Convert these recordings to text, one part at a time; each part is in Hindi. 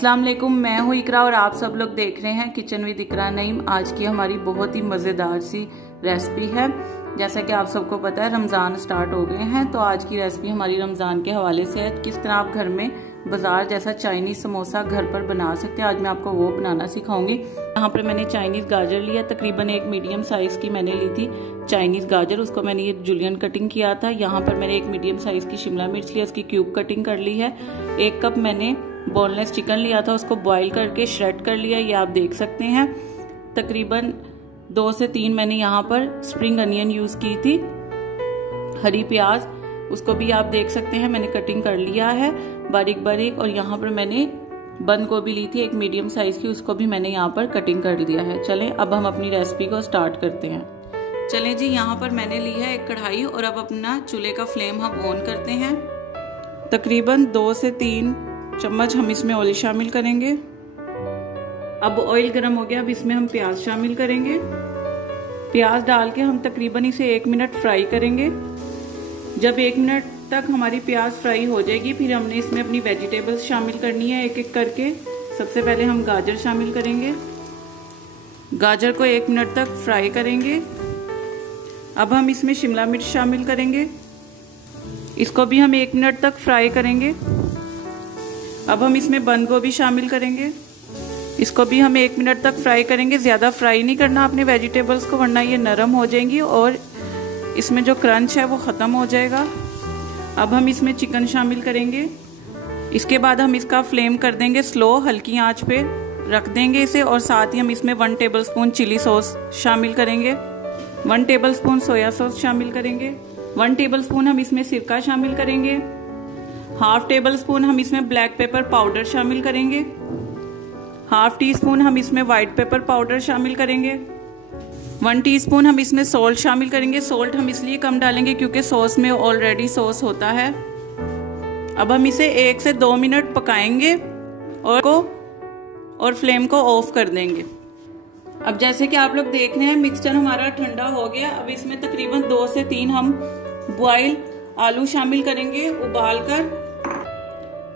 अस्सलाम वालेकुम, मैं हूँ इकरा और आप सब लोग देख रहे हैं किचन विद इकरा नईम। आज की हमारी बहुत ही मज़ेदार सी रेसिपी है। जैसा कि आप सबको पता है रमज़ान स्टार्ट हो गए हैं, तो आज की रेसिपी हमारी रमज़ान के हवाले से है। किस तरह आप घर में बाजार जैसा चाइनीज़ समोसा घर पर बना सकते हैं, आज मैं आपको वो बनाना सिखाऊंगी। यहाँ पर मैंने चाइनीज़ गाजर लिया, तकरीबन एक मीडियम साइज़ की मैंने ली थी चाइनीज़ गाजर, उसको मैंने ये जुलियन कटिंग किया था। यहाँ पर मैंने एक मीडियम साइज़ की शिमला मिर्च लिया, उसकी क्यूब कटिंग कर ली है। 1 कप मैंने बोनलेस चिकन लिया था, उसको बॉईल करके श्रेड कर लिया, ये आप देख सकते हैं। तकरीबन 2 से 3 मैंने यहाँ पर स्प्रिंग अनियन यूज की थी। हरी प्याज, उसको भी आप देख सकते हैं मैंने कटिंग कर लिया है बारीक बारीक। और यहाँ पर मैंने बंद गोभी ली थी एक मीडियम साइज की, उसको भी मैंने यहाँ पर कटिंग कर दिया है। चलें अब हम अपनी रेसिपी को स्टार्ट करते हैं। चलें जी, यहाँ पर मैंने ली है एक कढ़ाई और अब अपना चूल्हे का फ्लेम हम ऑन करते हैं। तकरीबन 2 से 3 चम्मच हम इसमें ऑयल शामिल करेंगे। अब ऑयल गर्म हो गया, अब इसमें हम प्याज शामिल करेंगे। प्याज डाल के हम तकरीबन इसे 1 मिनट फ्राई करेंगे। जब 1 मिनट तक हमारी प्याज फ्राई हो जाएगी, फिर हमने इसमें अपनी वेजिटेबल्स शामिल करनी है एक एक करके। सबसे पहले हम गाजर शामिल करेंगे, गाजर को 1 मिनट तक फ्राई करेंगे। अब हम इसमें शिमला मिर्च शामिल करेंगे, इसको भी हम 1 मिनट तक फ्राई करेंगे। अब हम इसमें बंद गोभी शामिल करेंगे, इसको भी हम 1 मिनट तक फ्राई करेंगे। ज़्यादा फ्राई नहीं करना अपने वेजिटेबल्स को, वरना ये नरम हो जाएंगी और इसमें जो क्रंच है वो ख़त्म हो जाएगा। अब हम इसमें चिकन शामिल करेंगे। इसके बाद हम इसका फ्लेम कर देंगे स्लो, हल्की आंच पे रख देंगे इसे। और साथ ही हम इसमें 1 टेबलस्पून चिली सॉस शामिल करेंगे, 1 टेबलस्पून सोया सॉस शामिल करेंगे, 1 टेबलस्पून हम इसमें सिरका शामिल करेंगे, 1/2 टेबलस्पून हम इसमें ब्लैक पेपर पाउडर शामिल करेंगे, 1/2 टीस्पून हम इसमें व्हाइट पेपर पाउडर शामिल करेंगे, 1 टीस्पून हम इसमें सॉल्ट शामिल करेंगे। सॉल्ट हम इसलिए कम डालेंगे क्योंकि सॉस में ऑलरेडी सॉस होता है। अब हम इसे 1 से 2 मिनट पकाएंगे और फ्लेम को ऑफ कर देंगे। अब जैसे कि आप लोग देख रहे हैं मिक्सचर हमारा ठंडा हो गया। अब इसमें तकरीबन 2 से 3 हम बॉयल आलू शामिल करेंगे। उबालकर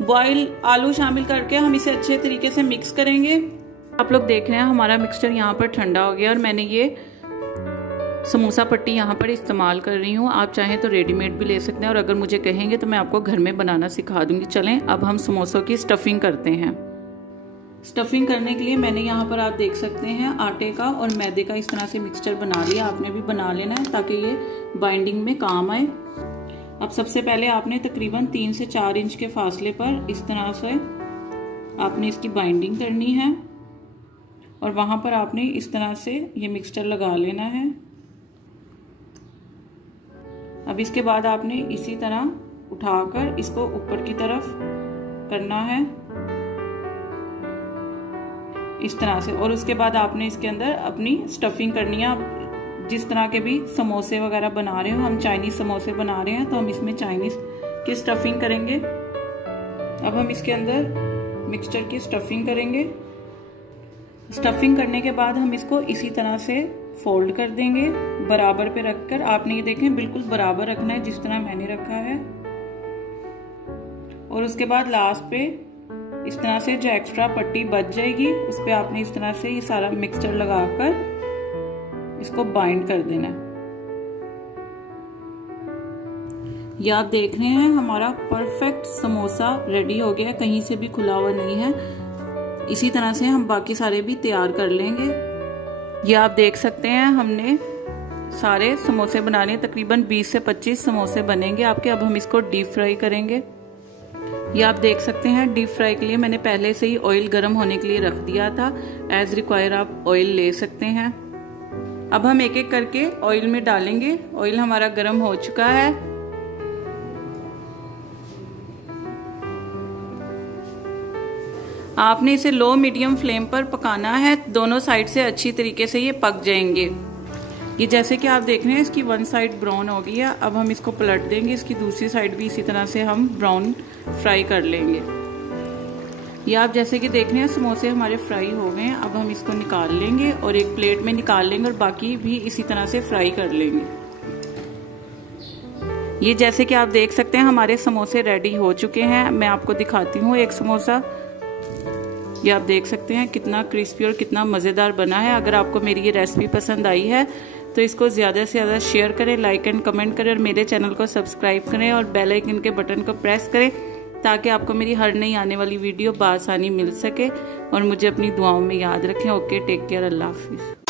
बॉयल आलू शामिल करके हम इसे अच्छे तरीके से मिक्स करेंगे। आप लोग देख रहे हैं हमारा मिक्सचर यहाँ पर ठंडा हो गया और मैंने ये समोसा पट्टी यहाँ पर इस्तेमाल कर रही हूँ। आप चाहें तो रेडीमेड भी ले सकते हैं और अगर मुझे कहेंगे तो मैं आपको घर में बनाना सिखा दूंगी। चलें अब हम समोसों की स्टफिंग करते हैं। स्टफिंग करने के लिए मैंने यहाँ पर आप देख सकते हैं आटे का और मैदे का इस तरह से मिक्सचर बना लिया। आपने भी बना लेना है ताकि ये बाइंडिंग में काम आए। अब सबसे पहले आपने तकरीबन 3 से 4 इंच के फासले पर इस तरह से आपने इसकी बाइंडिंग करनी है और वहां पर आपने इस तरह से ये मिक्सचर लगा लेना है। अब इसके बाद आपने इसी तरह उठाकर इसको ऊपर की तरफ करना है इस तरह से, और उसके बाद आपने इसके अंदर अपनी स्टफिंग करनी है। जिस तरह के भी समोसे वगैरह बना रहे हो, हम चाइनीज समोसे बना रहे हैं तो हम इसमें चाइनीज की स्टफिंग करेंगे। अब हम इसके अंदर मिक्सचर की स्टफिंग करेंगे। स्टफिंग करने के बाद हम इसको इसी तरह से फोल्ड कर देंगे बराबर पे रखकर। आपने ये देखें बिल्कुल बराबर रखना है जिस तरह मैंने रखा है। और उसके बाद लास्ट पे इस तरह से जो एक्स्ट्रा पट्टी बच जाएगी उस पे आपने इस तरह से ये सारा मिक्सचर लगाकर इसको बाइंड कर देना है। ये आप देख रहे हैं हमारा परफेक्ट समोसा रेडी हो गया है, कहीं से भी खुला हुआ नहीं है। इसी तरह से हम बाकी सारे भी तैयार कर लेंगे। ये आप देख सकते हैं हमने सारे समोसे बनाने, तकरीबन 20 से 25 समोसे बनेंगे आपके। अब हम इसको डीप फ्राई करेंगे। ये आप देख सकते हैं डीप फ्राई के लिए मैंने पहले से ही ऑयल गर्म होने के लिए रख दिया था। एज रिक्वायर आप ऑयल ले सकते हैं। अब हम एक एक करके ऑयल में डालेंगे। ऑयल हमारा गर्म हो चुका है। आपने इसे लो मीडियम फ्लेम पर पकाना है, दोनों साइड से अच्छी तरीके से ये पक जाएंगे। ये जैसे कि आप देख रहे हैं इसकी 1 साइड ब्राउन हो गई है। अब हम इसको पलट देंगे, इसकी दूसरी साइड भी इसी तरह से हम ब्राउन फ्राई कर लेंगे। ये आप जैसे कि देख रहे हैं समोसे हमारे फ्राई हो गए हैं। अब हम इसको निकाल लेंगे और एक प्लेट में निकाल लेंगे और बाकी भी इसी तरह से फ्राई कर लेंगे। ये जैसे कि आप देख सकते हैं हमारे समोसे रेडी हो चुके हैं। मैं आपको दिखाती हूँ एक समोसा। ये आप देख सकते हैं कितना क्रिस्पी और कितना मज़ेदार बना है। अगर आपको मेरी ये रेसिपी पसंद आई है तो इसको ज़्यादा से ज़्यादा शेयर करें, लाइक एंड कमेंट करें और मेरे चैनल को सब्सक्राइब करें और बेल आइकन के बटन को प्रेस करें ताकि आपको मेरी हर नई आने वाली वीडियो बआसानी मिल सके। और मुझे अपनी दुआओं में याद रखें। ओके, टेक केयर, अल्लाह हाफिज़।